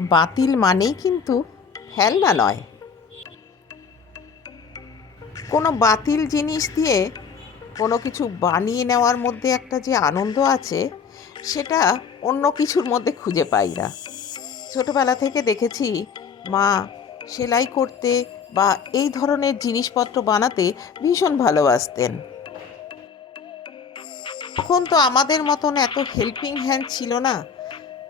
বাতিল মানেই কিন্তু ফেলনা নয়। কোনো বাতিল জিনিস দিয়ে কোনো কিছু বানিয়ে নেওয়ার মধ্যে একটা যে আনন্দ আছে, সেটা অন্য কিছুর মধ্যে খুঁজে পাই না। ছোটবেলা থেকে দেখেছি মা সেলাই করতে বা এই ধরনের জিনিসপত্র বানাতে ভীষণ ভালোবাসতেন। তখন তো আমাদের মতন এত হেল্পিং হ্যান্ড ছিল না।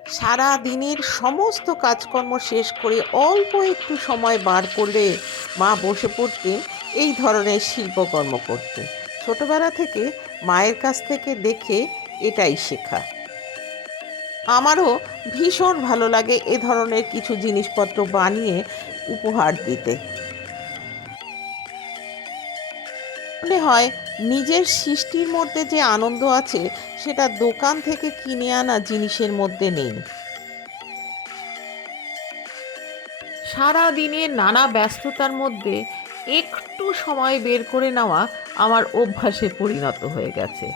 সারা দিনের সমস্ত কাজকর্ম শেষ করে অল্প একটু সময় বার করলে মা বসে পড়তেন এই ধরনের শিল্পকর্ম করতে। ছোটবেলা থেকে মায়ের কাছ থেকে দেখে এটাই শেখা। আমারও ভীষণ ভালো লাগে এ ধরনের কিছু জিনিসপত্র বানিয়ে উপহার দিতে। মনে হয় নিজের সৃষ্টির মধ্যে যে আনন্দ আছে, সেটা দোকান থেকে কিনে আনা জিনিসের মধ্যে নেই। সারা দিনের নানা ব্যস্ততার মধ্যে একটু সময় বের করে নেওয়া আমার অভ্যাসে পরিণত হয়ে গেছে।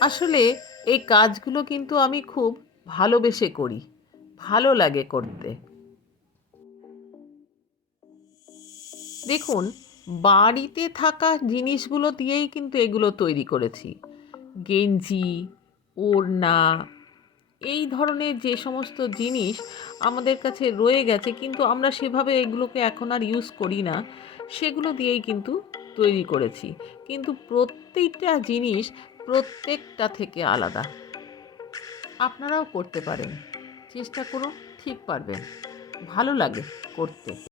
আসলে এই কাজগুলো কিন্তু আমি খুব ভালোবেসে করি, ভালো লাগে করতে। দেখুন, বাড়িতে থাকা জিনিসগুলো দিয়েই কিন্তু এগুলো তৈরি করেছি। গেঞ্জি, ওড়না, এই ধরনের যে সমস্ত জিনিস আমাদের কাছে রয়ে গেছে কিন্তু আমরা সেভাবে এগুলোকে এখন আর ইউজ করি না, সেগুলো দিয়েই কিন্তু তৈরি করেছি। কিন্তু প্রত্যেকটা জিনিস প্রত্যেকটা থেকে আলাদা। আপনারাও করতে পারেন, চেষ্টা করুন, ঠিক পারবেন, ভালো লাগে করতে।